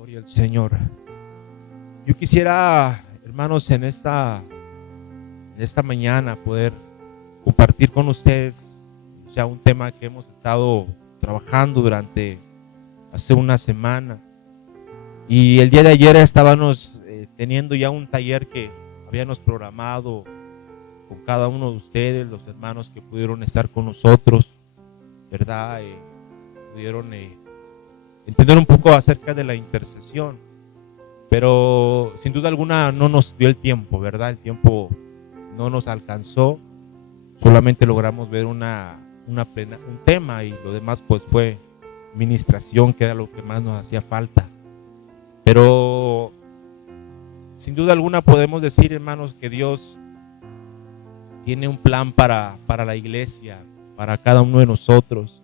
Gloria al Señor. Yo quisiera, hermanos, en esta mañana poder compartir con ustedes ya un tema que hemos estado trabajando durante hace unas semanas. Y el día de ayer estábamos teniendo ya un taller que habíamos programado con cada uno de ustedes, los hermanos que pudieron estar con nosotros, ¿verdad? Pudieron entender un poco acerca de la intercesión, pero sin duda alguna no nos dio el tiempo, ¿verdad? El tiempo no nos alcanzó, solamente logramos ver un tema, y lo demás pues fue ministración, que era lo que más nos hacía falta. Pero sin duda alguna podemos decir, hermanos, que Dios tiene un plan para la iglesia, para cada uno de nosotros.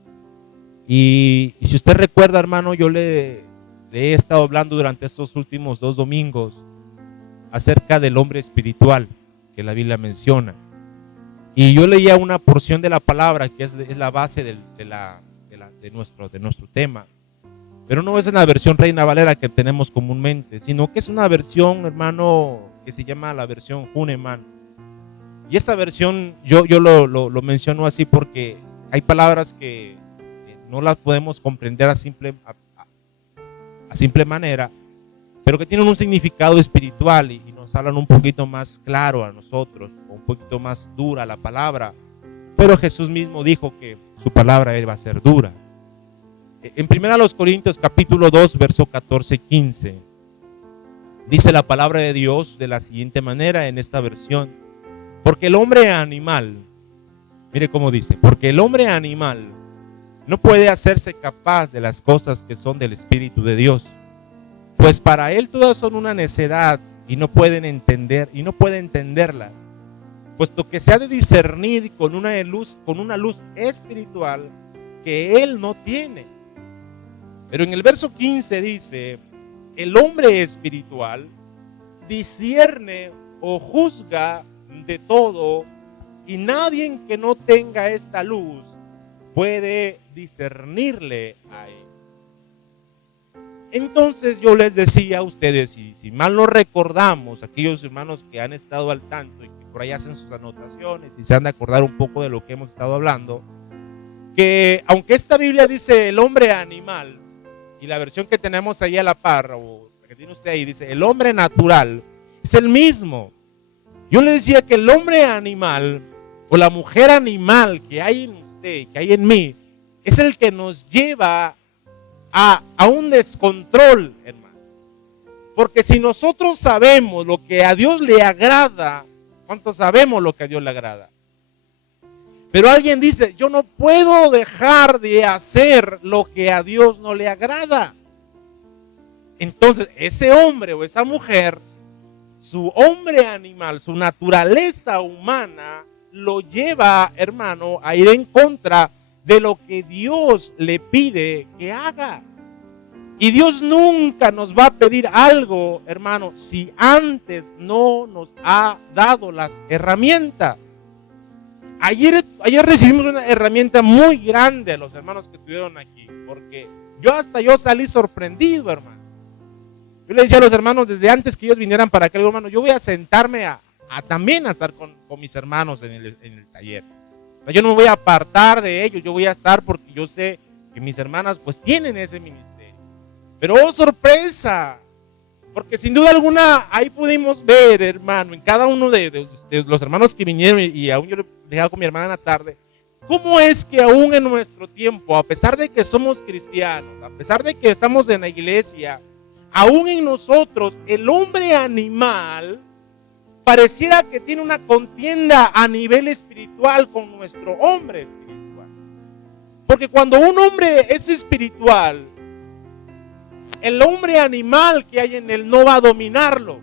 Y si usted recuerda, hermano, yo le he estado hablando durante estos últimos 2 domingos acerca del hombre espiritual que la Biblia menciona. Y yo leía una porción de la palabra que es la base de nuestro tema. Pero no es en la versión Reina Valera que tenemos comúnmente, sino que es una versión, hermano, que se llama la versión Hahnemann. Y esa versión yo lo menciono así porque hay palabras que no las podemos comprender a simple manera, pero que tienen un significado espiritual y nos hablan un poquito más claro a nosotros, o un poquito más dura la palabra. Pero Jesús mismo dijo que su palabra iba a ser dura. En 1 Corintios capítulo 2, verso 14 y 15, dice la palabra de Dios de la siguiente manera en esta versión: porque el hombre animal, mire cómo dice, porque el hombre animal no puede hacerse capaz de las cosas que son del Espíritu de Dios, pues para él todas son una necedad y no puede entenderlas, puesto que se ha de discernir con una luz espiritual que él no tiene. Pero en el verso 15 dice: el hombre espiritual discierne o juzga de todo, y nadie que no tenga esta luz puede discernirle a él. Entonces yo les decía a ustedes, y si mal no recordamos, aquellos hermanos que han estado al tanto y que por ahí hacen sus anotaciones y se han de acordar un poco de lo que hemos estado hablando, que aunque esta Biblia dice el hombre animal, y la versión que tenemos ahí a la par, o la que tiene usted ahí, dice el hombre natural, es el mismo. Yo le decía que el hombre animal o la mujer animal que hay en usted, que hay en mí, es el que nos lleva a un descontrol, hermano. Porque si nosotros sabemos lo que a Dios le agrada, ¿cuántos sabemos lo que a Dios le agrada? Pero alguien dice: yo no puedo dejar de hacer lo que a Dios no le agrada. Entonces ese hombre o esa mujer, su hombre animal, su naturaleza humana, lo lleva, hermano, a ir en contra de lo que Dios le pide que haga. Y Dios nunca nos va a pedir algo, hermano, si antes no nos ha dado las herramientas. Ayer recibimos una herramienta muy grande a los hermanos que estuvieron aquí, porque yo salí sorprendido, hermano. Yo le decía a los hermanos desde antes que ellos vinieran para acá, hermano, yo voy a sentarme también a estar con mis hermanos en el taller. O sea, yo no me voy a apartar de ellos, yo voy a estar porque yo sé que mis hermanas pues tienen ese ministerio. Pero oh sorpresa, porque sin duda alguna ahí pudimos ver, hermano, en cada uno de los hermanos que vinieron, y aún yo le dejaba con mi hermana en la tarde, cómo es que aún en nuestro tiempo, a pesar de que somos cristianos, a pesar de que estamos en la iglesia, aún en nosotros el hombre animal pareciera que tiene una contienda a nivel espiritual con nuestro hombre espiritual. Porque cuando un hombre es espiritual, el hombre animal que hay en él no va a dominarlo.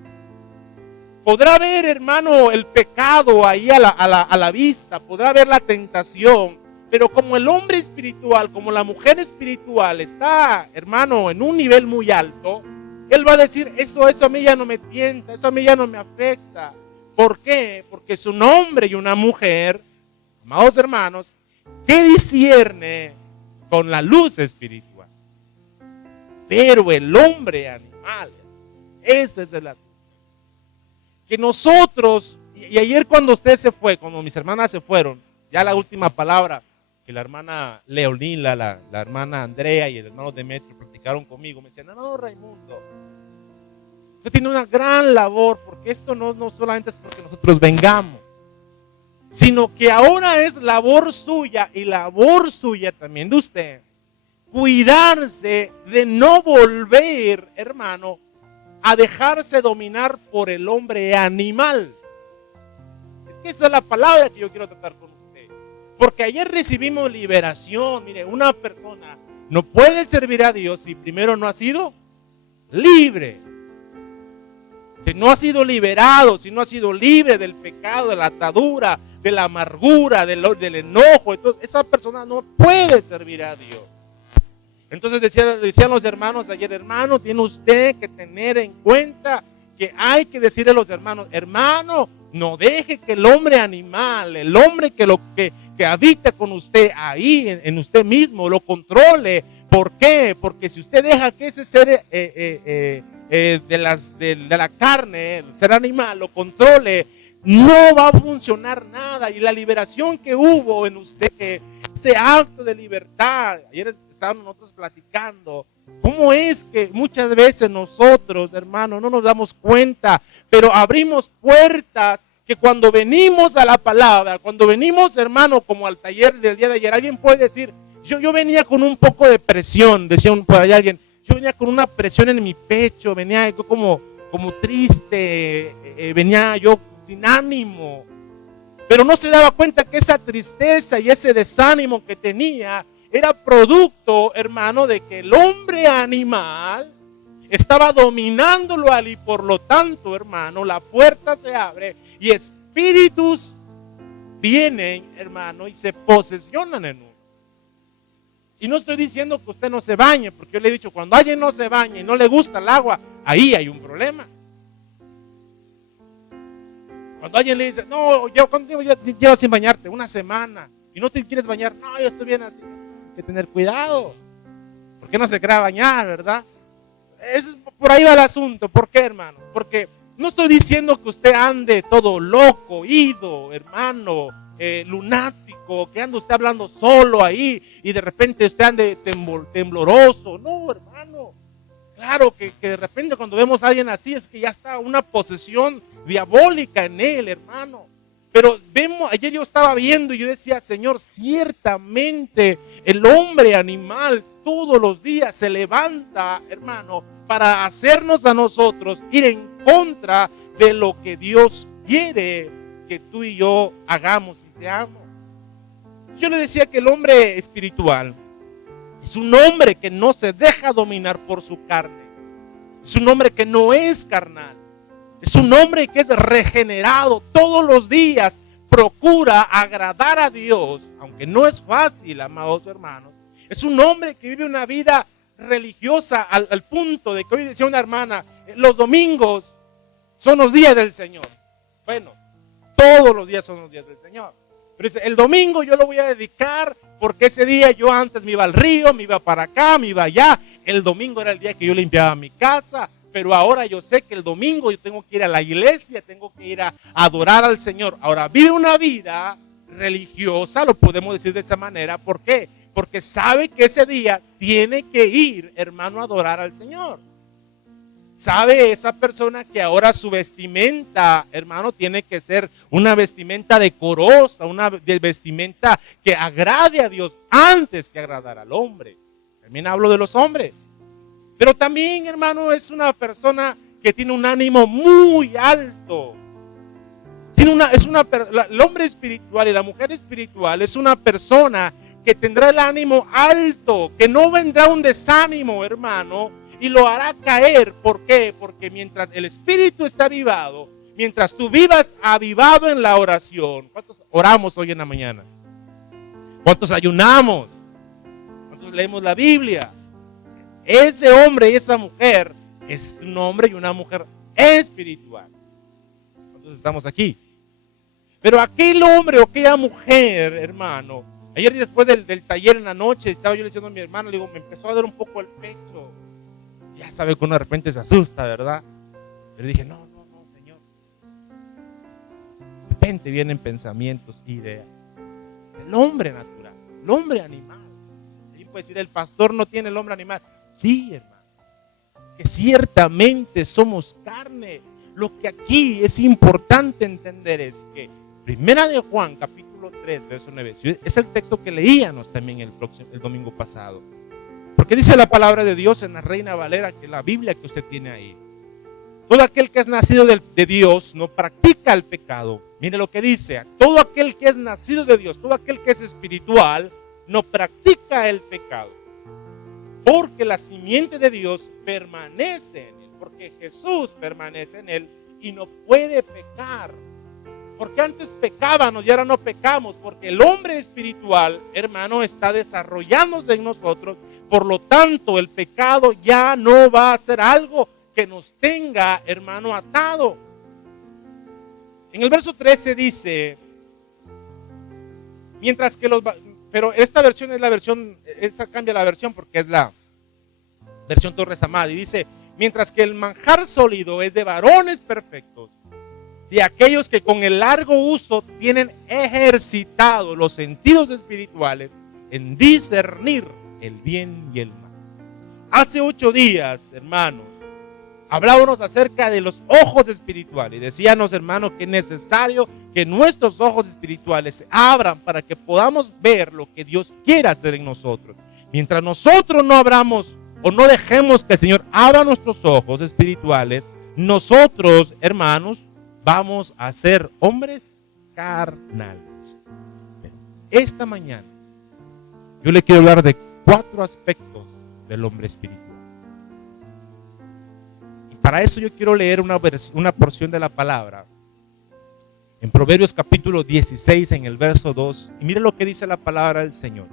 Podrá ver, hermano, el pecado ahí a la vista, podrá ver la tentación, pero como el hombre espiritual, como la mujer espiritual está, hermano, en un nivel muy alto, él va a decir: eso a mí ya no me tienta, eso a mí ya no me afecta. ¿Por qué? Porque es un hombre y una mujer, amados hermanos, que discierne con la luz espiritual. pero el hombre animal. Ese es el asunto. Que nosotros, y ayer cuando usted se fue, cuando mis hermanas se fueron, ya la última palabra que la hermana Leonila, la hermana Andrea y el hermano Demetrio platicaron conmigo, me decían, no, Raimundo, usted tiene una gran labor, porque esto no solamente es porque nosotros vengamos, sino que ahora es labor suya y labor suya también de usted, cuidarse de no volver, hermano, a dejarse dominar por el hombre animal. Es que esa es la palabra que yo quiero tratar con usted. Porque ayer recibimos liberación. Mire, una persona no puede servir a Dios si primero no ha sido libre. Si no ha sido liberado, si no ha sido libre del pecado, de la atadura, de la amargura, del enojo, entonces esa persona no puede servir a Dios. Entonces decían los hermanos ayer, hermano, tiene usted que tener en cuenta que hay que decirle a los hermanos, hermano, no deje que el hombre animal, el hombre que habita con usted ahí, en usted mismo, lo controle. ¿Por qué? Porque si usted deja que ese ser de la carne, el ser animal, lo controle, no va a funcionar nada. Y la liberación que hubo en usted, ese acto de libertad, ayer estábamos nosotros platicando, cómo es que muchas veces nosotros, hermanos, no nos damos cuenta, pero abrimos puertas que cuando venimos a la palabra, cuando venimos, hermano, como al taller del día de ayer, alguien puede decir, yo venía con un poco de presión, decía por allá alguien, yo venía con una presión en mi pecho, venía yo como triste, venía yo sin ánimo. Pero no se daba cuenta que esa tristeza y ese desánimo que tenía era producto, hermano, de que el hombre animal estaba dominándolo a él y por lo tanto, hermano, la puerta se abre y espíritus vienen, hermano, y se posesionan en uno. Y no estoy diciendo que usted no se bañe, porque yo le he dicho, cuando alguien no se baña y no le gusta el agua, ahí hay un problema. Cuando alguien le dice, no, ¿cuánto tiempo llevas sin bañarte? Una semana. Y no te quieres bañar. No, yo estoy bien así. Hay que tener cuidado. ¿Por qué no se crea bañar, verdad? Por ahí va el asunto. ¿Por qué, hermano? Porque no estoy diciendo que usted ande todo loco, ido, hermano, lunático, que ande usted hablando solo ahí y de repente usted ande tembloroso. No, hermano. Claro que de repente cuando vemos a alguien así es que ya está una posesión diabólica en él, hermano. Pero ayer yo estaba viendo y yo decía, Señor, ciertamente el hombre animal todos los días se levanta, hermano, para hacernos a nosotros ir en contra de lo que Dios quiere que tú y yo hagamos y seamos. Yo le decía que el hombre espiritual es un hombre que no se deja dominar por su carne. Es un hombre que no es carnal. Es un hombre que es regenerado todos los días. Procura agradar a Dios, aunque no es fácil, amados hermanos. Es un hombre que vive una vida religiosa al punto de que hoy decía una hermana, los domingos son los días del Señor. Bueno, todos los días son los días del Señor. Pero dice, el domingo yo lo voy a dedicar porque ese día yo antes me iba al río, me iba para acá, me iba allá. El domingo era el día que yo limpiaba mi casa, pero ahora yo sé que el domingo yo tengo que ir a la iglesia, tengo que ir a adorar al Señor. Ahora vive una vida religiosa, lo podemos decir de esa manera. ¿Por qué? Porque sabe que ese día tiene que ir, hermano, a adorar al Señor. ¿Sabe esa persona que ahora su vestimenta, hermano, tiene que ser una vestimenta decorosa, una vestimenta que agrade a Dios antes que agradar al hombre? También hablo de los hombres. Pero también, hermano, es una persona que tiene un ánimo muy alto. El hombre espiritual y la mujer espiritual es una persona que tendrá el ánimo alto, que no vendrá un desánimo, hermano, y lo hará caer. ¿Por qué? Porque mientras el espíritu está avivado, mientras tú vivas avivado en la oración. ¿Cuántos oramos hoy en la mañana? ¿Cuántos ayunamos? ¿Cuántos leemos la Biblia? Ese hombre y esa mujer es un hombre y una mujer espiritual. ¿Cuántos estamos aquí? Pero aquel hombre o aquella mujer, hermano, ayer después del taller en la noche, estaba yo diciendo a mi hermano, le digo, me empezó a dar un poco el pecho. ya sabe que uno de repente se asusta, ¿verdad? Pero dije, no, Señor. De repente vienen pensamientos, ideas. Es el hombre natural, el hombre animal. Alguien puede decir, el pastor no tiene el hombre animal. Sí, hermano, que ciertamente somos carne. Lo que aquí es importante entender es que Primera de Juan, capítulo 3, verso 9, es el texto que leíamos también el domingo pasado. Porque dice la palabra de Dios en la Reina Valera, que la Biblia que usted tiene ahí. Todo aquel que es nacido de Dios no practica el pecado. Mire lo que dice, todo aquel que es nacido de Dios, todo aquel que es espiritual, no practica el pecado. Porque la simiente de Dios permanece en él, porque Jesús permanece en él y no puede pecar. Porque antes pecábamos y ahora no pecamos, porque el hombre espiritual, hermano, está desarrollándose en nosotros. Por lo tanto, el pecado ya no va a ser algo que nos tenga, hermano, atado. En el verso 13 dice, mientras que pero esta versión es la versión, esta cambia la versión porque es la versión Torres Amada, y dice, mientras que el manjar sólido es de varones perfectos, de aquellos que con el largo uso tienen ejercitado los sentidos espirituales en discernir el bien y el mal. Hace 8 días, hermanos, hablábamos acerca de los ojos espirituales. Decíamos, hermanos, que es necesario que nuestros ojos espirituales se abran para que podamos ver lo que Dios quiere hacer en nosotros. Mientras nosotros no abramos o no dejemos que el Señor abra nuestros ojos espirituales, nosotros, hermanos, vamos a ser hombres carnales. Pero esta mañana yo le quiero hablar de 4 aspectos del hombre espiritual. Y para eso yo quiero leer una porción de la palabra en Proverbios capítulo 16 en el verso 2. Y mire lo que dice la palabra del Señor.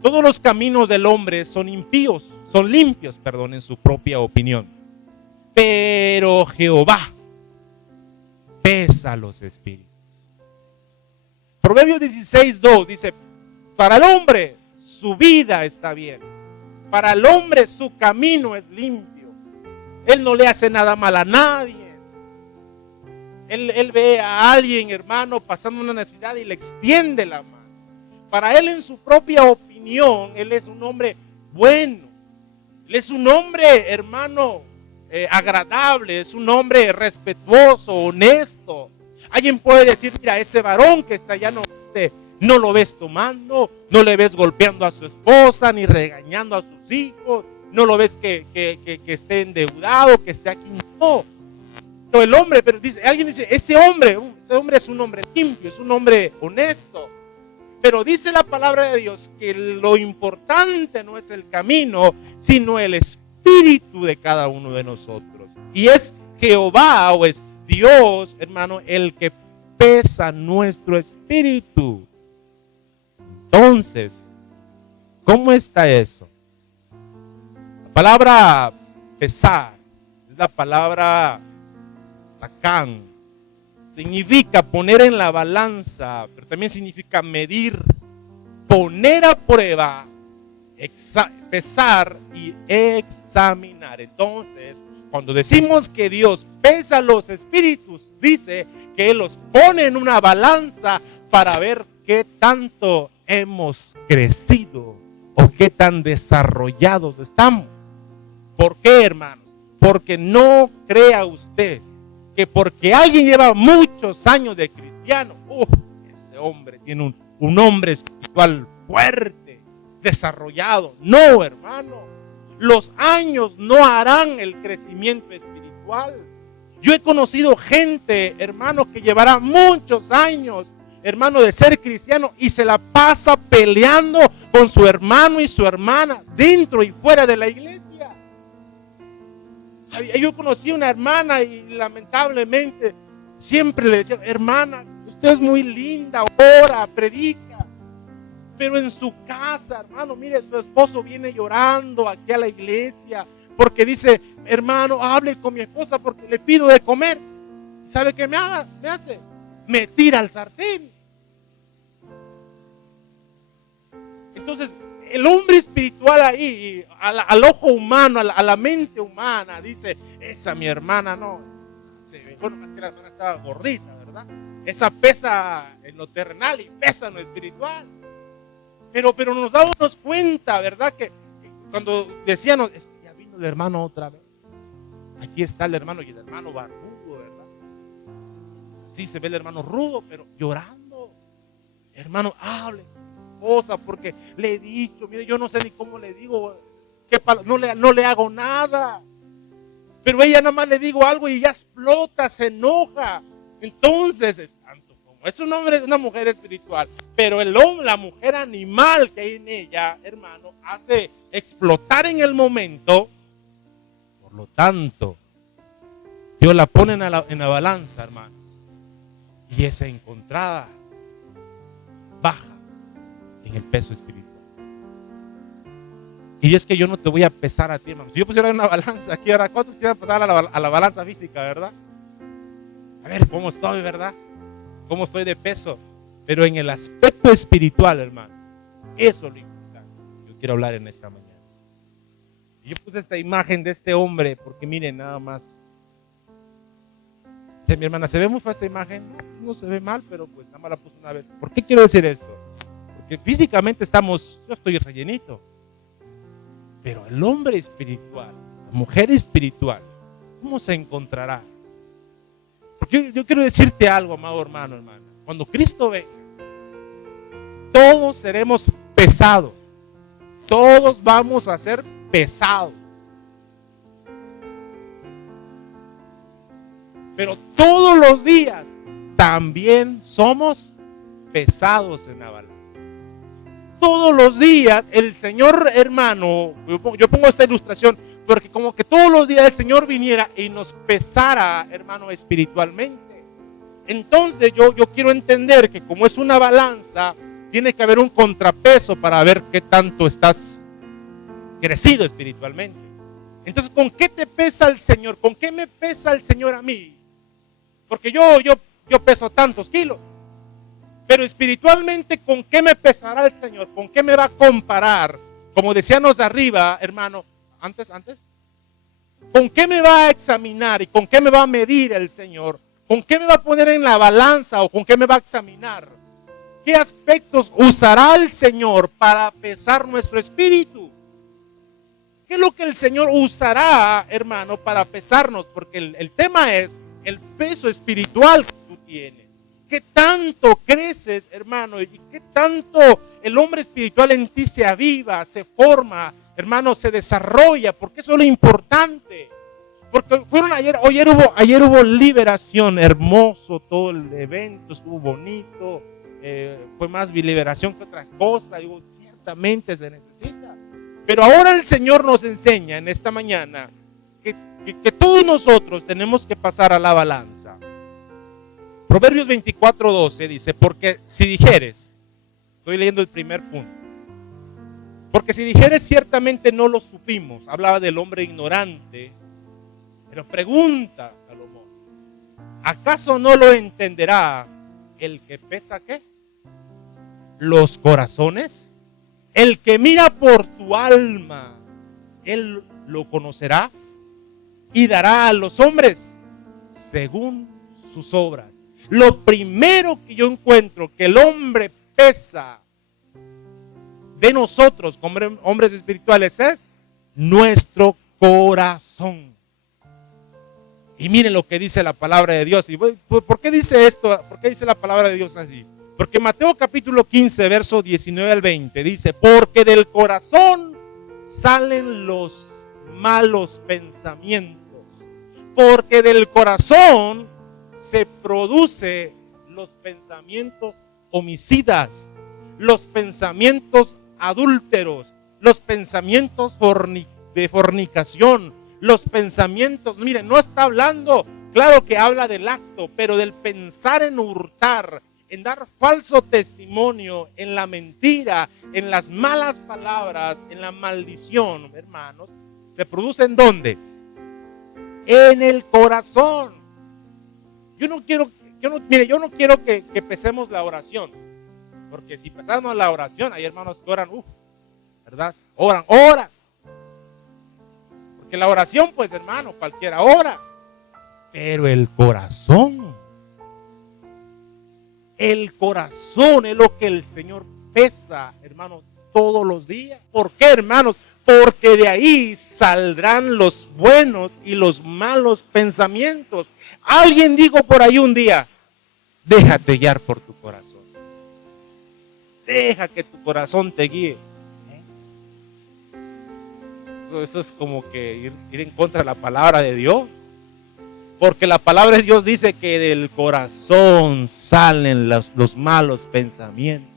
Todos los caminos del hombre son limpios en su propia opinión. Pero Jehová pesa los espíritus. Proverbios 16:2 dice, para el hombre su vida está bien, para el hombre su camino es limpio, él no le hace nada mal a nadie, él ve a alguien, hermano, pasando una necesidad y le extiende la mano. Para él, en su propia opinión, él es un hombre bueno, él es un hombre, hermano, agradable, es un hombre respetuoso, honesto. Alguien puede decir, mira, ese varón que está allá no lo ves tomando, no le ves golpeando a su esposa, ni regañando a sus hijos, no lo ves que esté endeudado, que esté aquí. No, el hombre, pero alguien dice, ese hombre es un hombre limpio, es un hombre honesto. Pero dice la palabra de Dios que lo importante no es el camino, sino el espíritu de cada uno de nosotros. Y es Jehová, o es Dios, hermano, el que pesa nuestro espíritu. Entonces, ¿cómo está eso? La palabra pesar es la palabra tacán. Significa poner en la balanza, pero también significa medir, poner a prueba, pesar y examinar. Entonces, cuando decimos que Dios pesa los espíritus, dice que Él los pone en una balanza para ver qué tanto hemos crecido o qué tan desarrollados estamos. ¿Por qué, hermanos? Porque no crea usted que porque alguien lleva muchos años de cristiano, ese hombre tiene un hombre espiritual fuerte, desarrollado. No, hermano, los años no harán el crecimiento espiritual. Yo he conocido gente, hermano, que llevará muchos años, hermano, de ser cristiano y se la pasa peleando con su hermano y su hermana dentro y fuera de la iglesia. Yo conocí una hermana y lamentablemente siempre le decía, hermana, usted es muy linda, ora, predica, pero en su casa, hermano, mire, su esposo viene llorando aquí a la iglesia porque dice, hermano, hable con mi esposa porque le pido de comer. ¿Sabe qué me hace? Me tira al sartén. Entonces, el hombre espiritual ahí, al ojo humano, a la mente humana, dice, esa mi hermana no, bueno, más que la hermana estaba gordita, ¿verdad? Esa pesa en lo terrenal y pesa en lo espiritual. Pero nos dábamos cuenta, ¿verdad? Que cuando decíamos, es que ya vino el hermano otra vez. Aquí está el hermano y el hermano barbudo, ¿verdad? Sí se ve el hermano rudo, pero llorando. Hermano, hable con su esposa porque le he dicho, mire, yo no sé ni cómo le digo, no le hago nada. Pero ella nada más le digo algo y ya explota, se enoja. Entonces, tanto como es un hombre, una mujer espiritual, pero el hombre, la mujer animal que hay en ella, hermano, hace explotar en el momento. Por lo tanto, Dios la pone en la balanza, hermano, y esa encontrada baja en el peso espiritual. Y es que yo no te voy a pesar a ti, hermano. Si yo pusiera una balanza aquí, ahora, ¿cuántos quisieran pasar a la balanza física, verdad? A ver cómo estoy, ¿verdad? Cómo estoy de peso. Pero en el aspecto espiritual, hermano, eso es lo importante. Yo quiero hablar en esta mañana. Y yo puse esta imagen de este hombre porque miren, nada más. Dice mi hermana, ¿se ve muy fea esta imagen? No se ve mal, pero pues nada más la puse una vez. ¿Por qué quiero decir esto? Porque físicamente yo estoy rellenito. Pero el hombre espiritual, la mujer espiritual, ¿cómo se encontrará? Porque yo quiero decirte algo, amado hermano, hermana. Cuando Cristo venga, todos seremos pesados. Todos vamos a ser pesados. Pero todos los días también somos pesados en la balanza. Todos los días el Señor, hermano, yo pongo esta ilustración porque como que todos los días el Señor viniera y nos pesara, hermano, espiritualmente. Entonces yo quiero entender que como es una balanza, tiene que haber un contrapeso para ver qué tanto estás crecido espiritualmente. Entonces, ¿con qué te pesa el Señor? ¿Con qué me pesa el Señor a mí? Porque yo peso tantos kilos. Pero espiritualmente, ¿con qué me pesará el Señor? ¿Con qué me va a comparar? Como decíamos arriba, hermano, antes. ¿Con qué me va a examinar y con qué me va a medir el Señor? ¿Con qué me va a poner en la balanza o con qué me va a examinar? ¿Qué aspectos usará el Señor para pesar nuestro espíritu? ¿Qué es lo que el Señor usará, hermano, para pesarnos? Porque el tema es el peso espiritual que tú tienes. ¿Qué tanto creces, hermano? ¿Y qué tanto el hombre espiritual en ti se aviva, se forma, hermano, se desarrolla? Porque eso es lo importante. Porque ayer hubo liberación, hermoso todo el evento, estuvo bonito, fue más liberación que otra cosa, digo, ciertamente se necesita. Pero ahora el Señor nos enseña en esta mañana que todos nosotros tenemos que pasar a la balanza. Proverbios 24:12 dice, porque si dijeres, estoy leyendo el primer punto, porque si dijeres ciertamente no lo supimos, hablaba del hombre ignorante, pero pregunta Salomón, ¿acaso no lo entenderá el que pesa qué? Los corazones, el que mira por tu alma, él lo conocerá y dará a los hombres según sus obras. Lo primero que yo encuentro que el hombre pesa de nosotros como hombres espirituales es nuestro corazón. Y miren lo que dice la palabra de Dios. ¿Y por qué dice esto? ¿Por qué dice la palabra de Dios así? Porque Mateo capítulo 15, verso 19 al 20 dice, porque del corazón salen los malos pensamientos, porque del corazón se produce los pensamientos homicidas, los pensamientos adúlteros, los pensamientos de fornicación, los pensamientos, miren, no está hablando, claro que habla del acto, pero del pensar en hurtar, en dar falso testimonio, en la mentira, en las malas palabras, en la maldición, hermanos, se produce ¿en dónde? En el corazón. Yo no quiero que pesemos la oración, porque si pesamos la oración, hay hermanos que oran, ¿verdad? Oran horas. Porque la oración, pues hermano, cualquiera ora. Pero el corazón es lo que el Señor pesa, hermano, todos los días. ¿Por qué, hermanos? Porque de ahí saldrán los buenos y los malos pensamientos. Alguien dijo por ahí un día, déjate guiar por tu corazón. Deja que tu corazón te guíe. Eso es como que ir en contra de la palabra de Dios. Porque la palabra de Dios dice que del corazón salen los malos pensamientos.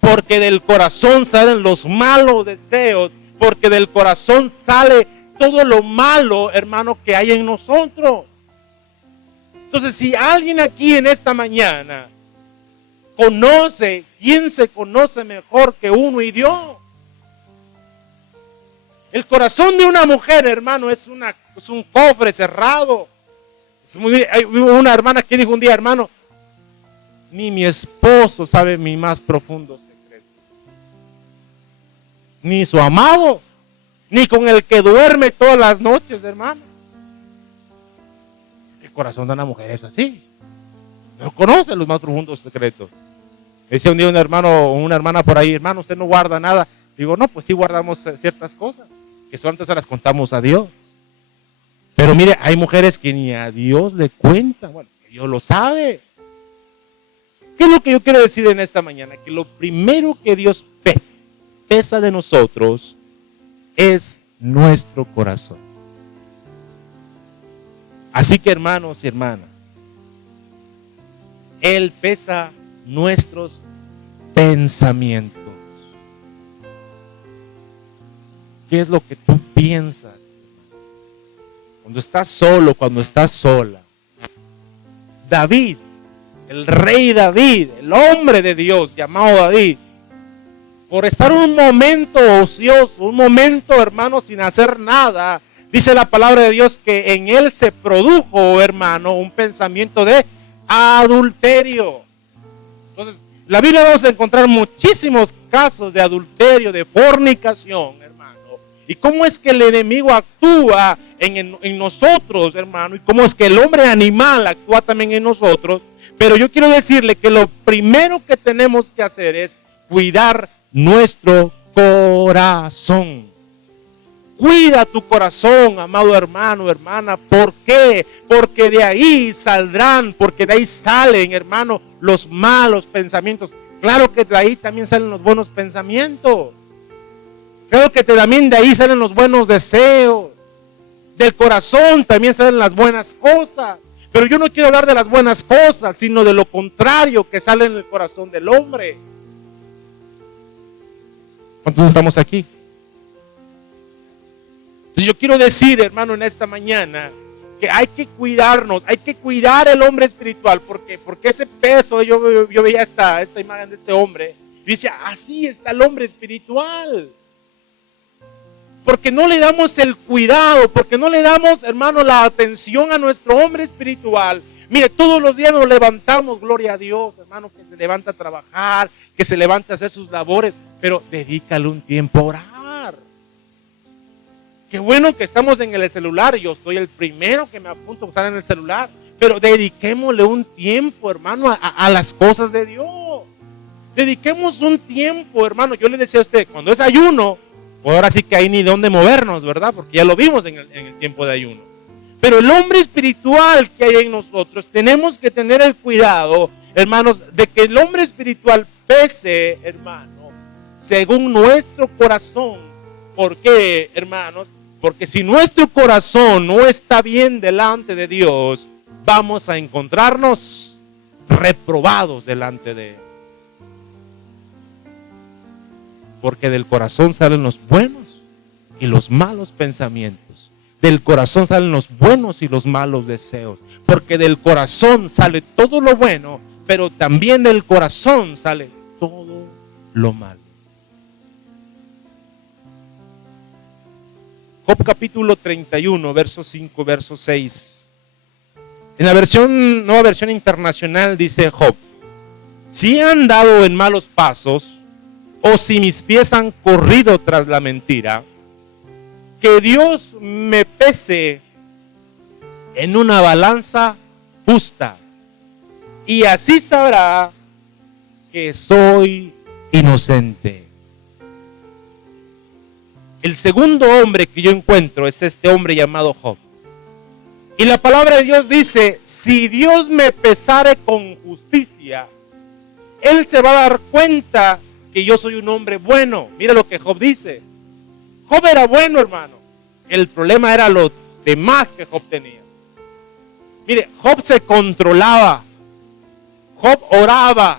Porque del corazón salen los malos deseos. Porque del corazón sale todo lo malo, hermano, que hay en nosotros. Entonces, si alguien aquí en esta mañana conoce, ¿quién se conoce mejor que uno y Dios? El corazón de una mujer, hermano, es un cofre cerrado. Hay una hermana que dijo un día, hermano, ni mi esposo sabe mi más profundo secreto. Ni su amado, ni con el que duerme todas las noches, hermano. Es que el corazón de una mujer es así. No conoce los más profundos secretos. Decía un día un hermano o una hermana por ahí, hermano, usted no guarda nada. Digo, no, pues sí guardamos ciertas cosas, que solamente se las contamos a Dios. Pero mire, hay mujeres que ni a Dios le cuentan. Bueno, Dios lo sabe. ¿Qué es lo que yo quiero decir en esta mañana? Que lo primero que Dios pesa de nosotros es nuestro corazón. Así que hermanos y hermanas, Él pesa nuestros pensamientos. ¿Qué es lo que tú piensas? Cuando estás solo, cuando estás sola. David, el rey David, el hombre de Dios llamado David, por estar un momento ocioso, un momento, hermano, sin hacer nada, dice la palabra de Dios que en él se produjo, hermano, un pensamiento de adulterio. Entonces, la Biblia vamos a encontrar muchísimos casos de adulterio, de fornicación, hermano. Y cómo es que el enemigo actúa en nosotros, hermano, y cómo es que el hombre animal actúa también en nosotros. Pero yo quiero decirle que lo primero que tenemos que hacer es cuidar nuestro corazón. Cuida tu corazón, amado hermano, hermana. ¿Por qué? Porque de ahí saldrán, porque de ahí salen, hermano, los malos pensamientos. Claro que de ahí también salen los buenos pensamientos. Claro que también de ahí salen los buenos deseos. Del corazón también salen las buenas cosas. Pero yo no quiero hablar de las buenas cosas, sino de lo contrario que sale en el corazón del hombre. ¿Cuántos estamos aquí? Entonces yo quiero decir, hermano, en esta mañana, que hay que cuidarnos, hay que cuidar el hombre espiritual. Porque ese peso, yo veía esta imagen de este hombre, y decía, así está el hombre espiritual. Porque no le damos el cuidado, porque no le damos, hermano, la atención a nuestro hombre espiritual. Mire, todos los días nos levantamos, gloria a Dios, hermano, que se levanta a trabajar, que se levanta a hacer sus labores, pero dedícale un tiempo a orar. Qué bueno que estamos en el celular, yo soy el primero que me apunto a estar en el celular, pero dediquémosle un tiempo, hermano, a las cosas de Dios. Dediquemos un tiempo, hermano. Yo le decía a usted, cuando es ayuno, pues ahora sí que hay ni dónde movernos, ¿verdad? Porque ya lo vimos en el tiempo de ayuno. Pero el hombre espiritual que hay en nosotros, tenemos que tener el cuidado, hermanos, de que el hombre espiritual pese, hermano, según nuestro corazón. ¿Por qué, hermanos? Porque si nuestro corazón no está bien delante de Dios, vamos a encontrarnos reprobados delante de Él. Porque del corazón salen los buenos y los malos pensamientos. Del corazón salen los buenos y los malos deseos. Porque del corazón sale todo lo bueno, pero también del corazón sale todo lo malo. Job capítulo 31, verso 5, verso 6. En la nueva versión internacional dice Job: si he andado en malos pasos, o si mis pies han corrido tras la mentira, que Dios me pese en una balanza justa, y así sabrá que soy inocente. El segundo hombre que yo encuentro es este hombre llamado Job. Y la palabra de Dios dice, si Dios me pesare con justicia, Él se va a dar cuenta que yo soy un hombre bueno. Mira lo que Job dice. Job era bueno, hermano. El problema era lo demás que Job tenía. Mire, Job se controlaba. Job oraba.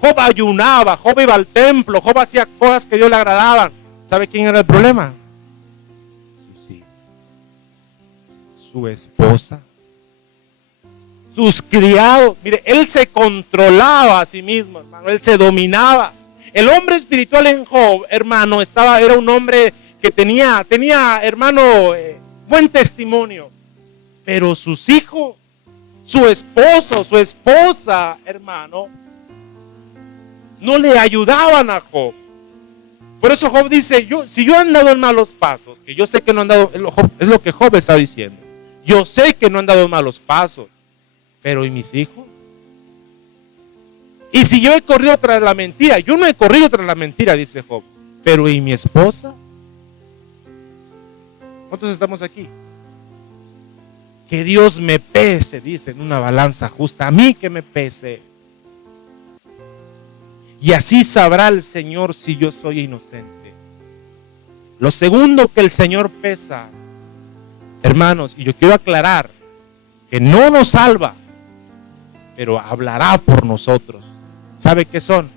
Job ayunaba. Job iba al templo. Job hacía cosas que a Dios le agradaban. ¿Sabe quién era el problema? Sus hijos, su esposa, sus criados. Mire, él se controlaba a sí mismo, hermano. Él se dominaba. El hombre espiritual en Job, hermano, era un hombre que tenía, hermano, buen testimonio. Pero sus hijos, su esposo, su esposa, hermano, no le ayudaban a Job. Por eso Job dice, si yo he andado en malos pasos, que yo sé que no he andado, es lo que Job está diciendo. Yo sé que no he andado en malos pasos, pero ¿y mis hijos? Y si yo he corrido tras la mentira, yo no he corrido tras la mentira, dice Job, pero ¿y mi esposa? ¿Cuántos estamos aquí? Que Dios me pese, dice, en una balanza justa, a mí que me pese. Y así sabrá el Señor si yo soy inocente. Lo segundo que el Señor pesa, hermanos, y yo quiero aclarar, que no nos salva, pero hablará por nosotros. ¿Sabe qué son?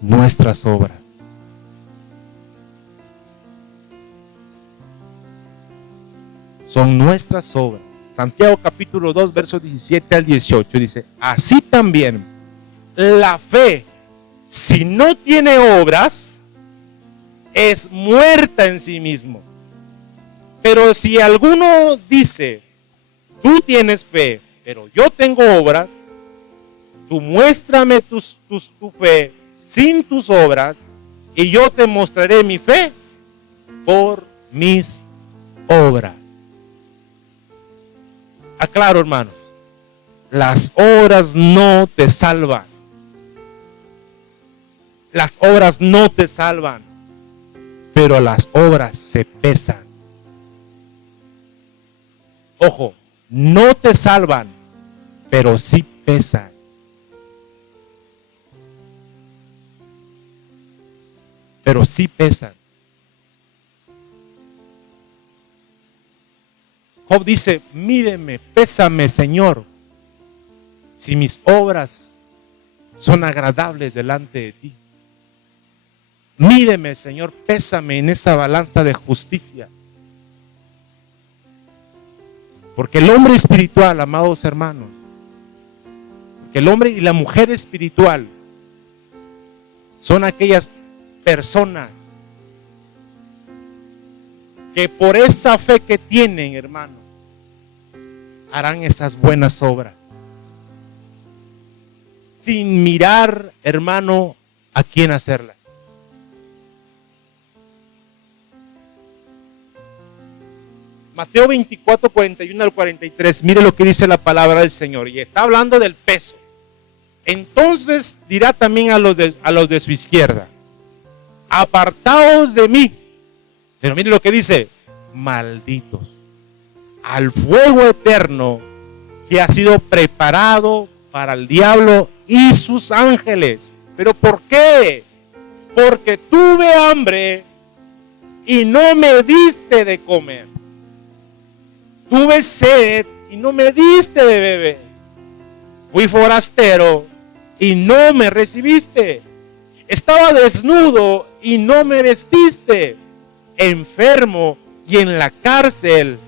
Nuestras obras. Son nuestras obras. Santiago capítulo 2, versos 17 al 18 dice, así también la fe, si no tiene obras, es muerta en sí mismo. Pero si alguno dice, tú tienes fe, pero yo tengo obras, tú muéstrame tu fe sin tus obras, y yo te mostraré mi fe por mis obras. Aclaro, hermanos, las obras no te salvan. Las obras no te salvan, pero las obras se pesan. Ojo, no te salvan, pero sí pesan. Pero sí pesan. Job dice, mídeme, pésame, Señor, si mis obras son agradables delante de ti. Mídeme, Señor, pésame en esa balanza de justicia. Porque el hombre espiritual, amados hermanos, que el hombre y la mujer espiritual son aquellas personas que por esa fe que tienen, hermano, harán esas buenas obras. Sin mirar, hermano, a quién hacerlas. Mateo 24, 41 al 43, mire lo que dice la palabra del Señor, y está hablando del peso. Entonces dirá también a los de su izquierda, apartaos de mí. Pero mire lo que dice, malditos, al fuego eterno que ha sido preparado para el diablo y sus ángeles. ¿Pero por qué? Porque tuve hambre y no me diste de comer. Tuve sed y no me diste de beber. Fui forastero y no me recibiste. Estaba desnudo y no me vestiste. Enfermo y en la cárcel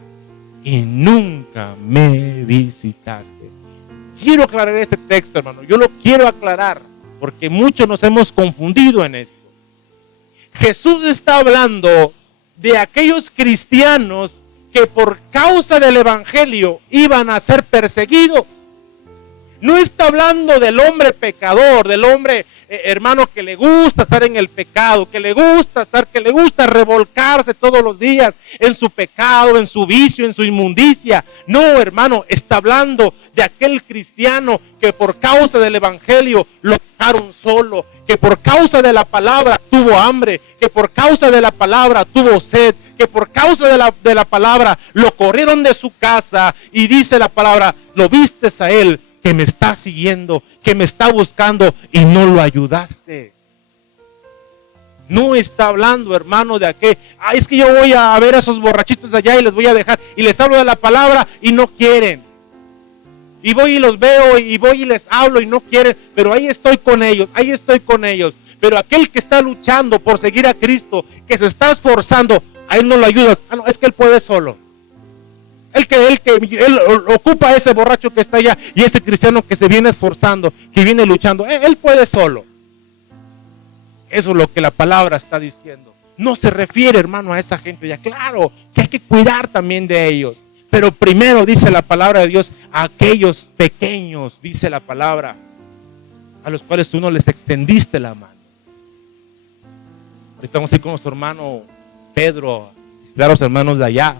y nunca me visitaste. Quiero aclarar este texto, hermano. Yo lo quiero aclarar porque muchos nos hemos confundido en esto. Jesús está hablando de aquellos cristianos que por causa del evangelio iban a ser perseguidos. No está hablando del hombre pecador, del hombre, hermano, que le gusta estar en el pecado, que le gusta revolcarse todos los días en su pecado, en su vicio, en su inmundicia. No, hermano, está hablando de aquel cristiano que por causa del evangelio lo dejaron solo, que por causa de la palabra tuvo hambre, que por causa de la palabra tuvo sed, que por causa de la palabra lo corrieron de su casa, y dice la palabra, lo vistes a él, que me está siguiendo, que me está buscando, y no lo ayudaste. No está hablando, hermano, de aquel, es que yo voy a ver a esos borrachitos de allá y les voy a dejar, y les hablo de la palabra y no quieren. Y voy y los veo, y voy y les hablo y no quieren, pero ahí estoy con ellos. Pero aquel que está luchando por seguir a Cristo, que se está esforzando, a él no lo ayudas. No, es que él puede solo. Él ocupa a ese borracho que está allá, y ese cristiano que se viene esforzando, que viene luchando, él puede solo. Eso es lo que la palabra está diciendo. No se refiere, hermano, a esa gente ya. Claro que hay que cuidar también de ellos, pero primero dice la palabra de Dios, a aquellos pequeños, dice la palabra, a los cuales tú no les extendiste la mano. Ahorita vamos a ir con nuestro hermano Pedro, a los hermanos de allá.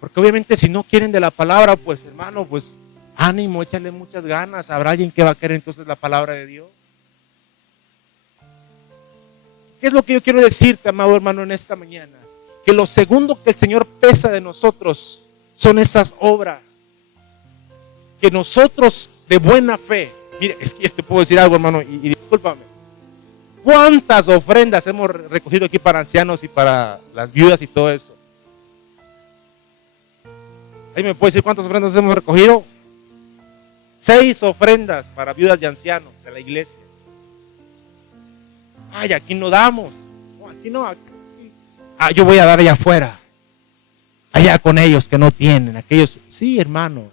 Porque obviamente si no quieren de la palabra, pues hermano, pues ánimo, échale muchas ganas. Habrá alguien que va a querer entonces la palabra de Dios. ¿Qué es lo que yo quiero decirte, amado hermano, en esta mañana? Que lo segundo que el Señor pesa de nosotros son esas obras. Que nosotros de buena fe, mire, es que yo te puedo decir algo, hermano, y discúlpame. ¿Cuántas ofrendas hemos recogido aquí para ancianos y para las viudas y todo eso? ¿Ahí me puede decir cuántas ofrendas hemos recogido? 6 ofrendas para viudas y ancianos de la iglesia. Ay, aquí no damos. No, aquí no. Aquí. Yo voy a dar allá afuera. Allá con ellos que no tienen. Aquellos, sí, hermano.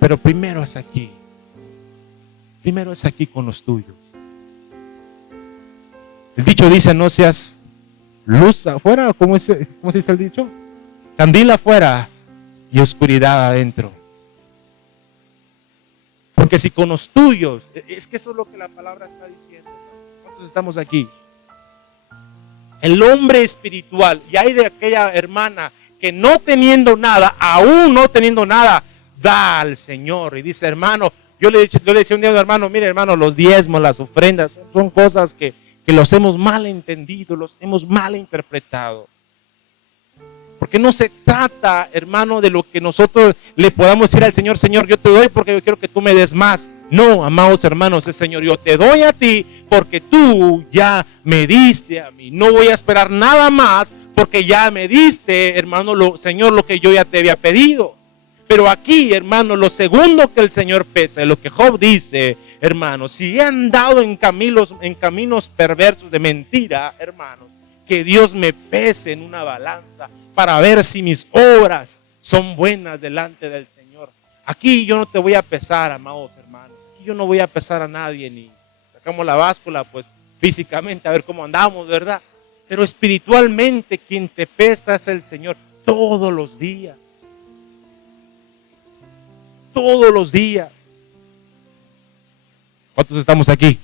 Pero primero es aquí. Primero es aquí con los tuyos. El dicho dice, no seas luz afuera. ¿Cómo se dice el dicho? Candil afuera y oscuridad adentro. Porque si con los tuyos, es que eso es lo que la palabra está diciendo. ¿Cuántos estamos aquí? El hombre espiritual, y hay de aquella hermana que no teniendo nada, aún no teniendo nada, da al Señor. Y dice, hermano, yo le decía un día a un hermano, mire hermano, los diezmos, las ofrendas, son cosas que los hemos mal entendido, los hemos mal interpretado. Porque no se trata, hermano, de lo que nosotros le podamos decir al Señor, Señor, yo te doy porque yo quiero que tú me des más. No, amados hermanos, es Señor, yo te doy a ti porque tú ya me diste a mí. No voy a esperar nada más porque ya me diste, hermano, Señor, lo que yo ya te había pedido. Pero aquí, hermano, lo segundo que el Señor pesa, lo que Job dice, hermano, si he andado en caminos perversos de mentira, hermano, que Dios me pese en una balanza para ver si mis obras son buenas delante del Señor. Aquí yo no te voy a pesar, amados hermanos. Aquí yo no voy a pesar a nadie, ni sacamos la báscula, pues físicamente a ver cómo andamos, ¿verdad? Pero espiritualmente quien te pesa es el Señor todos los días. Todos los días. ¿Cuántos estamos aquí?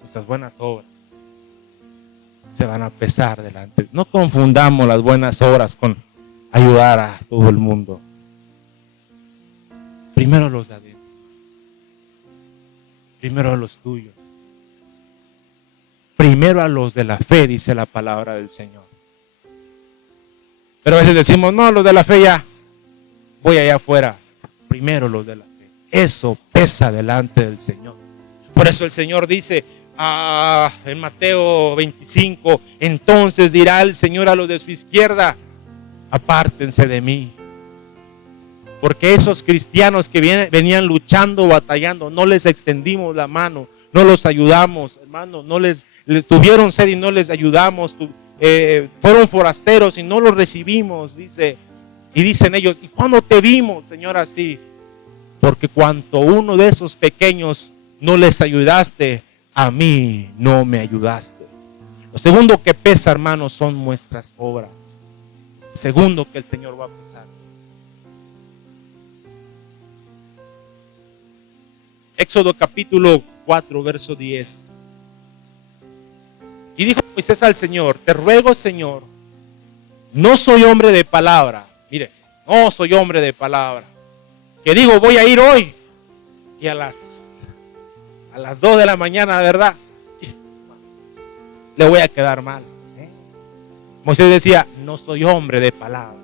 Nuestras buenas obras se van a pesar delante. No confundamos las buenas obras con ayudar a todo el mundo. Primero los de adentro. Primero a los tuyos. Primero a los de la fe, dice la palabra del Señor. Pero a veces decimos, no, los de la fe ya, voy allá afuera. Primero los de la fe. Eso pesa delante del Señor. Por eso el Señor dice en Mateo 25, entonces dirá el Señor a los de su izquierda, apártense de mí. Porque esos cristianos que venían luchando, batallando, no les extendimos la mano, no los ayudamos, hermano, tuvieron sed y no les ayudamos, fueron forasteros y no los recibimos, dice. Y dicen ellos, ¿y cuándo te vimos, Señor, así? Porque cuanto uno de esos pequeños no les ayudaste, a mí no me ayudaste. Lo segundo que pesa, hermanos, son nuestras obras. Segundo que el Señor va a pesar. Éxodo capítulo 4, verso 10. Y dijo Moisés al Señor: te ruego, Señor, no soy hombre de palabra. Mire, no soy hombre de palabra. Que digo, voy a ir hoy. Y a las 2 de la mañana, ¿verdad? Le voy a quedar mal. Moisés decía: no soy hombre de palabras.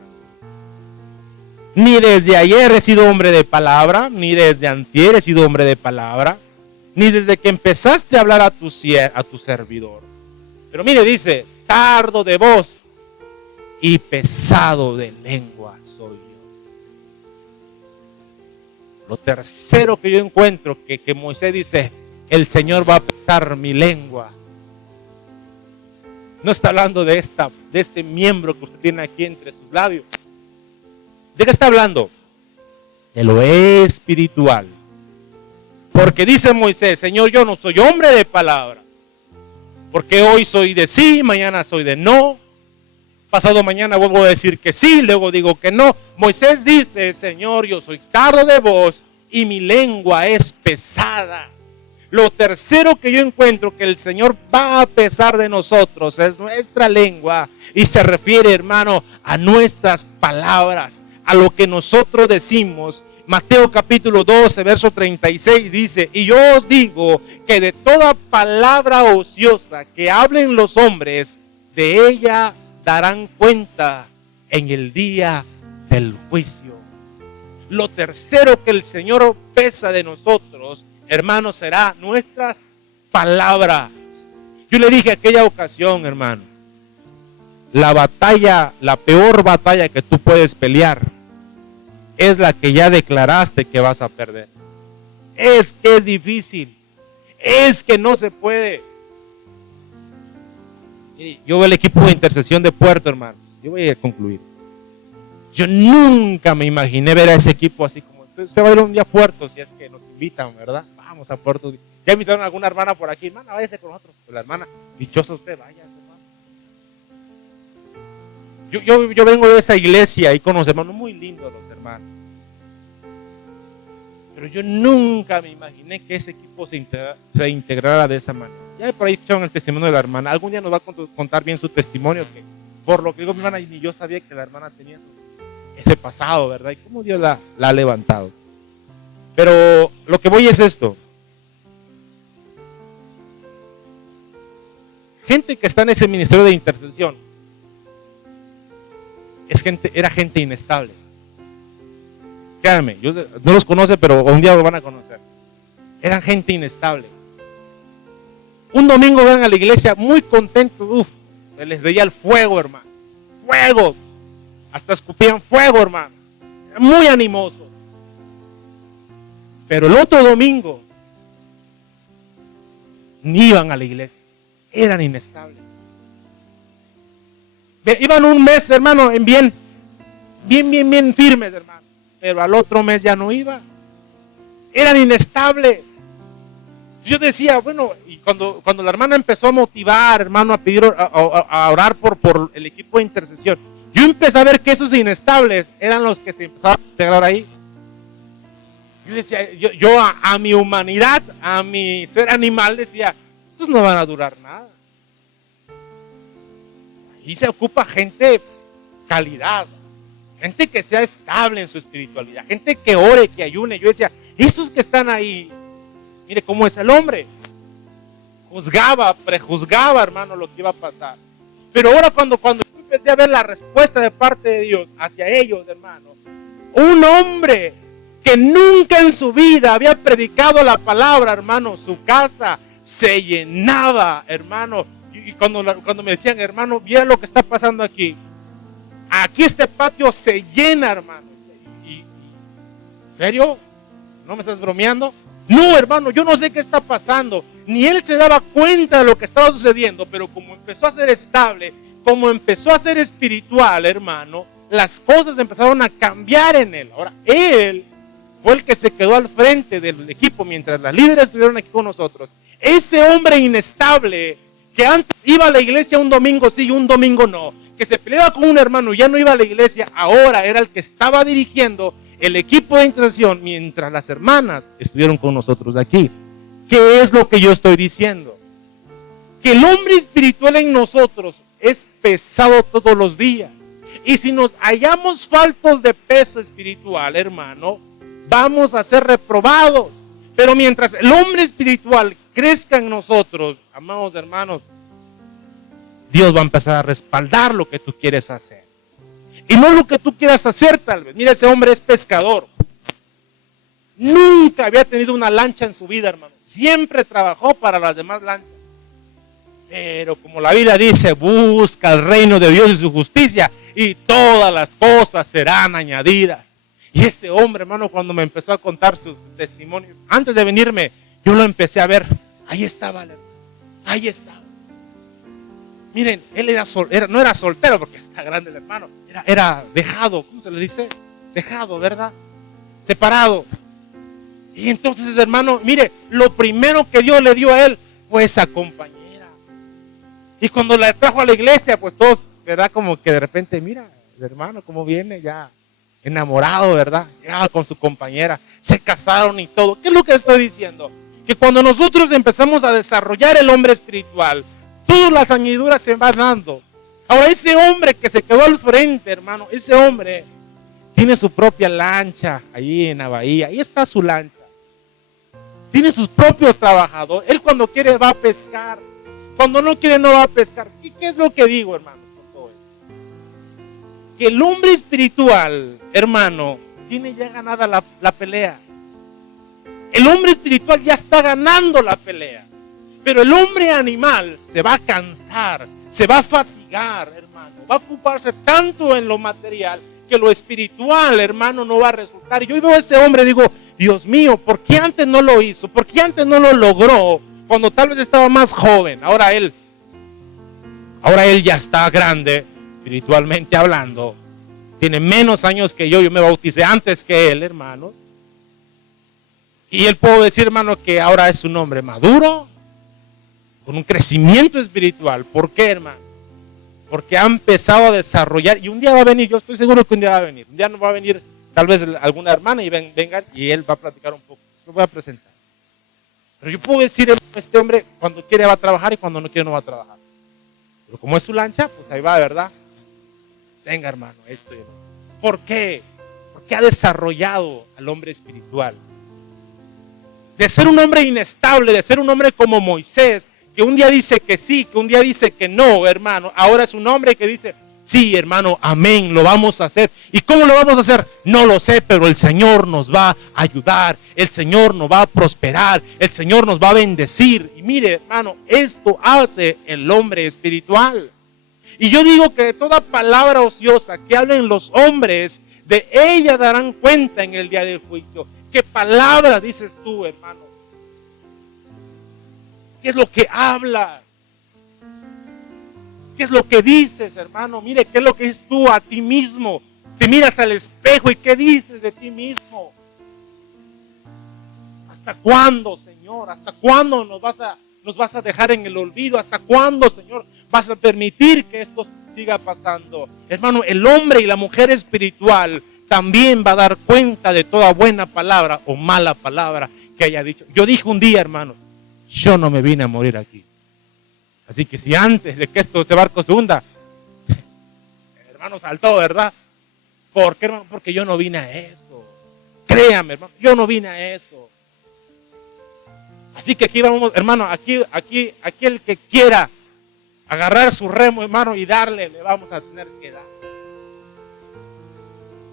Ni desde ayer he sido hombre de palabra, ni desde antier he sido hombre de palabra, ni desde que empezaste a hablar a tu servidor. Pero mire, dice: tardo de voz y pesado de lengua soy yo. Lo tercero que yo encuentro que Moisés dice: el Señor va a pesar mi lengua. No está hablando de este miembro que usted tiene aquí entre sus labios. ¿De qué está hablando? De lo espiritual. Porque dice Moisés: Señor, yo no soy hombre de palabra. Porque hoy soy de sí, mañana soy de no. Pasado mañana vuelvo a decir que sí, luego digo que no. Moisés dice: Señor, yo soy tardo de voz y mi lengua es pesada. Lo tercero que yo encuentro que el Señor va a pesar de nosotros es nuestra lengua. Y se refiere, hermano, a nuestras palabras, a lo que nosotros decimos. Mateo capítulo 12, verso 36 dice: y yo os digo que de toda palabra ociosa que hablen los hombres, de ella darán cuenta en el día del juicio. Lo tercero que el Señor pesa de nosotros, hermano, será nuestras palabras. Yo le dije aquella ocasión, hermano, la peor batalla que tú puedes pelear es la que ya declaraste que vas a perder. Es que es difícil, es que no se puede. Yo veo el equipo de intercesión de Puerto, hermanos. Yo voy a concluir. Yo nunca me imaginé ver a ese equipo así como: usted va a ir un día a Puerto, si es que nos invitan, ¿verdad? Vamos a Puerto. Ya invitaron a alguna hermana por aquí: hermana, váyase con nosotros. Pues la hermana: dichosa usted, váyase, hermano. Yo vengo de esa iglesia y con los hermanos, muy lindos los hermanos. Pero yo nunca me imaginé que ese equipo se integrara de esa manera. Ya por ahí escucharon el testimonio de la hermana. Algún día nos va a contar bien su testimonio, que por lo que digo mi hermana, ni yo sabía que la hermana tenía ese pasado, ¿verdad? Y cómo Dios la ha levantado. Pero lo que voy es esto. Gente que está en ese ministerio de intercesión era gente inestable. Créanme, no los conoce, pero un día lo van a conocer. Eran gente inestable. Un domingo van a la iglesia muy contentos, les veía el fuego, hermano. Fuego. Hasta escupían fuego, hermano. Muy animosos. Pero el otro domingo ni iban a la iglesia. Eran inestables. Iban un mes, hermano, en bien firmes, hermano. Pero al otro mes ya no iba. Eran inestables. Yo decía, bueno, y cuando la hermana empezó a motivar, hermano, a pedir, a orar por el equipo de intercesión, yo empecé a ver que esos inestables eran los que se empezaban a integrar ahí. Yo decía, yo a mi humanidad, a mi ser animal, decía: estos no van a durar nada. Ahí se ocupa gente calidad, gente que sea estable en su espiritualidad, gente que ore, que ayune. Yo decía, esos que están ahí, mire cómo es el hombre. Prejuzgaba, hermano, lo que iba a pasar. Pero ahora cuando yo empecé a ver la respuesta de parte de Dios hacia ellos, hermano, un hombre que nunca en su vida había predicado la palabra, hermano, su casa se llenaba, hermano. Y cuando me decían: hermano, mira lo que está pasando aquí. Aquí este patio se llena, hermano. ¿En serio? ¿No me estás bromeando? No, hermano, yo no sé qué está pasando. Ni él se daba cuenta de lo que estaba sucediendo, pero como empezó a ser estable, como empezó a ser espiritual, hermano, las cosas empezaron a cambiar en él. Ahora, él fue el que se quedó al frente del equipo mientras las líderes estuvieron aquí con nosotros. Ese hombre inestable que antes iba a la iglesia un domingo sí y un domingo no, que se peleaba con un hermano y ya no iba a la iglesia, ahora era el que estaba dirigiendo el equipo de intercesión mientras las hermanas estuvieron con nosotros aquí. ¿Qué es lo que yo estoy diciendo? Que el hombre espiritual en nosotros es pesado todos los días. Y si nos hallamos faltos de peso espiritual, hermano, vamos a ser reprobados. Pero mientras el hombre espiritual crezca en nosotros, amados hermanos, Dios va a empezar a respaldar lo que tú quieres hacer. Y no lo que tú quieras hacer tal vez. Mira, ese hombre es pescador. Nunca había tenido una lancha en su vida, hermano. Siempre trabajó para las demás lanchas. Pero como la Biblia dice, busca el reino de Dios y su justicia y todas las cosas serán añadidas. Y este hombre, hermano, cuando me empezó a contar sus testimonios, antes de venirme, yo lo empecé a ver. Ahí estaba, hermano. Ahí estaba. Miren, él no era soltero porque está grande el hermano. Era dejado, ¿cómo se le dice? Dejado, ¿verdad? Separado. Y entonces, hermano, mire, lo primero que Dios le dio a él fue esa compañera. Y cuando la trajo a la iglesia, pues todos, ¿verdad? Como que de repente, mira, el hermano cómo viene ya enamorado, ¿verdad? Ya con su compañera, se casaron y todo. ¿Qué es lo que estoy diciendo? Que cuando nosotros empezamos a desarrollar el hombre espiritual, todas las añadiduras se van dando. Ahora, ese hombre que se quedó al frente, hermano, ese hombre tiene su propia lancha ahí en la bahía. Ahí está su lancha. Tiene sus propios trabajadores. Él cuando quiere va a pescar. Cuando no quiere no va a pescar. ¿Qué es lo que digo, hermano, con todo esto? Que el hombre espiritual, hermano, tiene ya ganada la pelea. El hombre espiritual ya está ganando la pelea. Pero el hombre animal se va a cansar, se va a fatigar, hermano. Va a ocuparse tanto en lo material que lo espiritual, hermano, no va a resultar. Y yo veo a ese hombre y digo, Dios mío, ¿por qué antes no lo hizo? ¿Por qué antes no lo logró? Cuando tal vez estaba más joven. Ahora él ya está grande, espiritualmente hablando. Tiene menos años que yo me bauticé antes que él, hermano. Y él puedo decir, hermano, que ahora es un hombre maduro, con un crecimiento espiritual. ¿Por qué, hermano? Porque ha empezado a desarrollar, y un día va a venir, yo estoy seguro que un día va a venir. Un día no va a venir tal vez alguna hermana y vengan y él va a platicar un poco. Lo voy a presentar. Pero yo puedo decir, este hombre cuando quiere va a trabajar y cuando no quiere no va a trabajar. Pero como es su lancha, pues ahí va, ¿verdad? Venga, hermano, esto. ¿Por qué? Porque ha desarrollado al hombre espiritual. De ser un hombre inestable, de ser un hombre como Moisés, que un día dice que sí, que un día dice que no, hermano. Ahora es un hombre que dice, sí, hermano, amén, lo vamos a hacer. ¿Y cómo lo vamos a hacer? No lo sé, pero el Señor nos va a ayudar, el Señor nos va a prosperar, el Señor nos va a bendecir. Y mire, hermano, esto hace el hombre espiritual. Y yo digo que de toda palabra ociosa que hablen los hombres, de ella darán cuenta en el día del juicio. ¿Qué palabra dices tú, hermano? ¿Qué es lo que hablas? ¿Qué es lo que dices, hermano? Mire, ¿qué es lo que dices tú a ti mismo? Te miras al espejo y ¿qué dices de ti mismo? ¿Hasta cuándo, Señor? ¿Hasta cuándo nos vas a dejar en el olvido? ¿Hasta cuándo, Señor, vas a permitir que esto siga pasando? Hermano, el hombre y la mujer espiritual también va a dar cuenta de toda buena palabra o mala palabra que haya dicho. Yo dije un día, hermano, yo no me vine a morir aquí. Así que si antes de que ese barco se hunda, hermano, saltó, ¿verdad? ¿Por qué, hermano? Porque yo no vine a eso. Créame, hermano, yo no vine a eso. Así que aquí vamos, hermano, aquí el que quiera agarrar su remo, hermano, y darle, le vamos a tener que dar.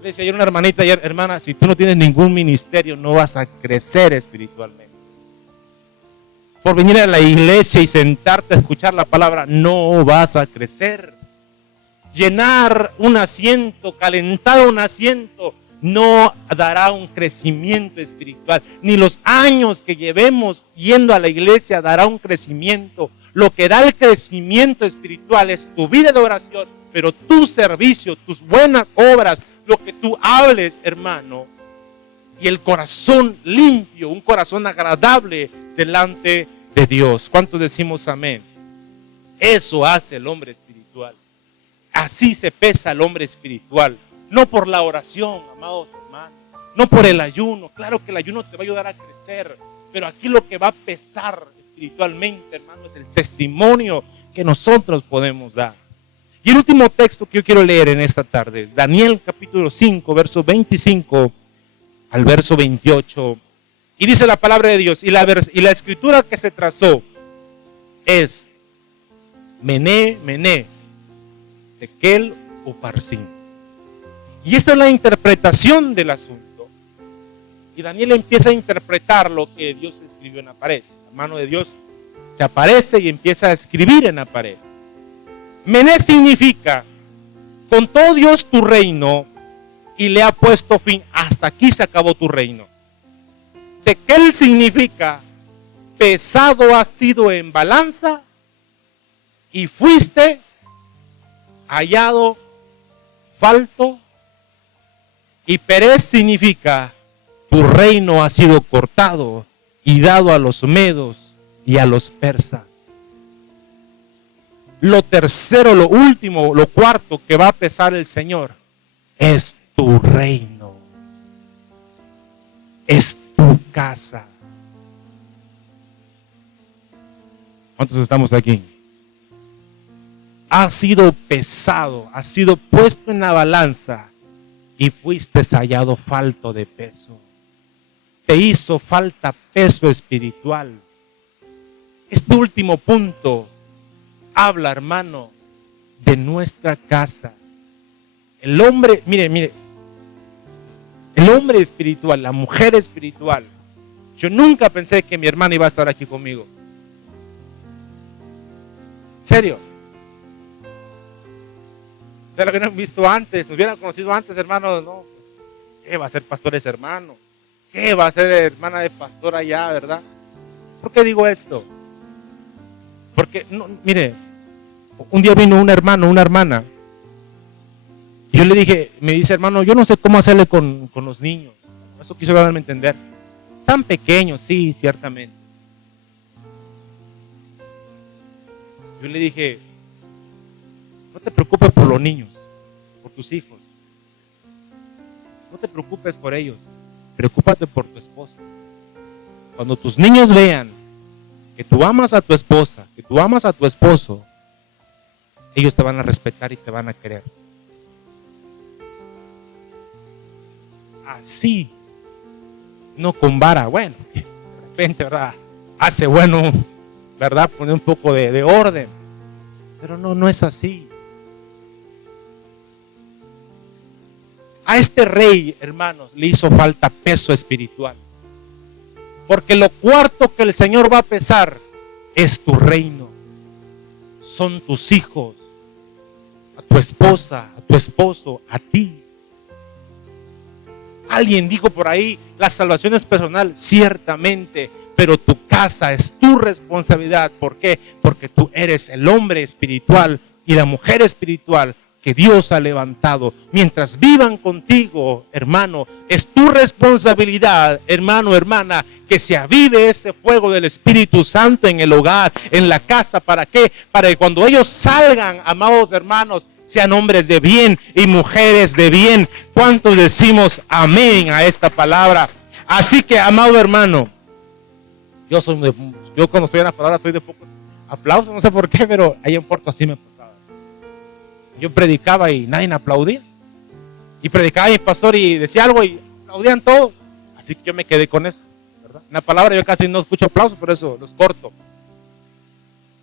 Le decía ayer una hermanita, hermana, si tú no tienes ningún ministerio, no vas a crecer espiritualmente. Por venir a la iglesia y sentarte a escuchar la palabra, no vas a crecer. Llenar un asiento, calentar un asiento, no dará un crecimiento espiritual. Ni los años que llevemos yendo a la iglesia dará un crecimiento. Lo que da el crecimiento espiritual es tu vida de oración, pero tu servicio, tus buenas obras, lo que tú hables, hermano, y el corazón limpio, un corazón agradable delante de Dios. ¿Cuántos decimos amén? Eso hace el hombre espiritual. Así se pesa el hombre espiritual. No por la oración, amados hermanos. no por el ayuno. Claro que el ayuno te va a ayudar a crecer, pero aquí lo que va a pesar espiritualmente, hermano, es el testimonio que nosotros podemos dar. Y el último texto que yo quiero leer en esta tarde es Daniel capítulo 5, verso 25 al verso 28. Y dice la palabra de Dios, y la escritura que se trazó es Mené, Mené, Tekel Uparsin. Y esta es la interpretación del asunto. Y Daniel empieza a interpretar lo que Dios escribió en la pared. La mano de Dios se aparece y empieza a escribir en la pared. Mené significa, contó Dios tu reino y le ha puesto fin. Hasta aquí se acabó tu reino. Tekel significa, pesado has sido en balanza y fuiste hallado falto. Y Perez significa, tu reino ha sido cortado y dado a los medos y a los persas. Lo tercero, lo último, lo cuarto que va a pesar el Señor es tu reino, es tu casa. ¿Cuántos estamos aquí? Ha sido pesado, ha sido puesto en la balanza y fuiste hallado falto de peso. Te hizo falta peso espiritual. Este último punto habla, hermano, de nuestra casa. El hombre, mire, el hombre espiritual, la mujer espiritual. Yo nunca pensé que mi hermana iba a estar aquí conmigo. ¿En serio? Ustedes lo hubieran visto antes, nos hubieran conocido antes, hermano. No, pues, ¿qué va a ser pastor ese hermano? ¿Qué va a ser hermana de pastor allá, verdad? ¿Por qué digo esto? Porque, no, mire, un día vino un hermano, una hermana. Y yo le dije, me dice, hermano, yo no sé cómo hacerle con los niños. Eso quiso darme a entender. Están pequeños, sí, ciertamente. Yo le dije, no te preocupes por los niños, por tus hijos. No te preocupes por ellos. Preocúpate por tu esposa. Cuando tus niños vean que tú amas a tu esposa, que tú amas a tu esposo, ellos te van a respetar y te van a querer. Así, no con vara. Bueno, de repente, ¿verdad? Hace bueno, ¿verdad? Poner un poco de orden. Pero no es así. A este rey, hermanos, le hizo falta peso espiritual. Porque lo cuarto que el Señor va a pesar es tu reino. Son tus hijos, a tu esposa, a tu esposo, a ti. Alguien dijo por ahí, la salvación es personal, ciertamente, pero tu casa es tu responsabilidad. ¿Por qué? Porque tú eres el hombre espiritual y la mujer espiritual que Dios ha levantado. Mientras vivan contigo, hermano, es tu responsabilidad, hermano, hermana, que se avive ese fuego del Espíritu Santo en el hogar, en la casa. ¿Para qué? Para que cuando ellos salgan, amados hermanos, sean hombres de bien y mujeres de bien. ¿Cuántos decimos amén a esta palabra? Así que, amado hermano, yo cuando estoy en la palabra soy de pocos aplausos, no sé por qué, pero ahí en Puerto así me pasaba. Yo predicaba y nadie me aplaudía. Y predicaba a mi pastor y decía algo y aplaudían todo. Así que yo me quedé con eso, ¿verdad? En la palabra yo casi no escucho aplausos, por eso los corto.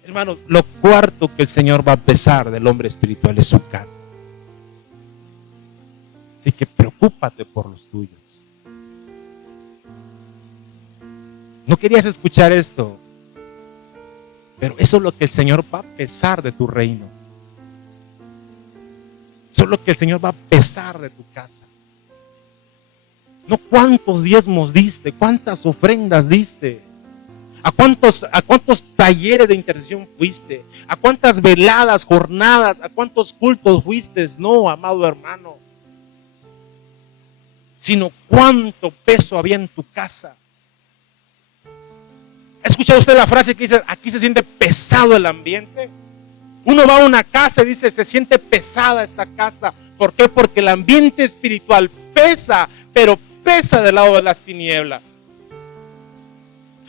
Hermano, lo cuarto que el Señor va a pesar del hombre espiritual es su casa. Así que preocúpate por los tuyos. No querías escuchar esto, pero eso es lo que el Señor va a pesar de tu reino. Eso es lo que el Señor va a pesar de tu casa. No cuántos diezmos diste, cuántas ofrendas diste, a cuántos talleres de intercesión fuiste, a cuántas veladas, jornadas, a cuántos cultos fuiste. No, amado hermano, sino cuánto peso había en tu casa. ¿Ha escuchado usted la frase que dice, aquí se siente pesado el ambiente? Uno va a una casa y dice, se siente pesada esta casa. ¿Por qué? Porque el ambiente espiritual pesa, pero pesa del lado de las tinieblas.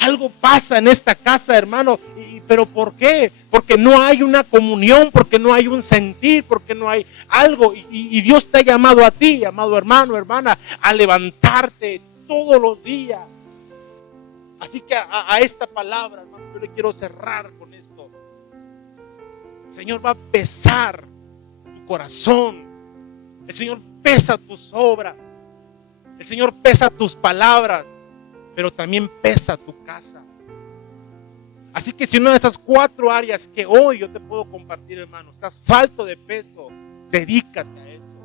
Algo pasa en esta casa, hermano. ¿Pero por qué? Porque no hay una comunión, porque no hay un sentir, porque no hay algo. Y Dios te ha llamado a ti, amado hermano, hermana, a levantarte todos los días. Así que a esta palabra, hermano, yo le quiero cerrar con esto. El Señor va a pesar tu corazón. El Señor pesa tus obras. El Señor pesa tus palabras. Pero también pesa tu casa. Así que si una de esas 4 áreas que hoy yo te puedo compartir, hermano, estás falto de peso, dedícate a eso.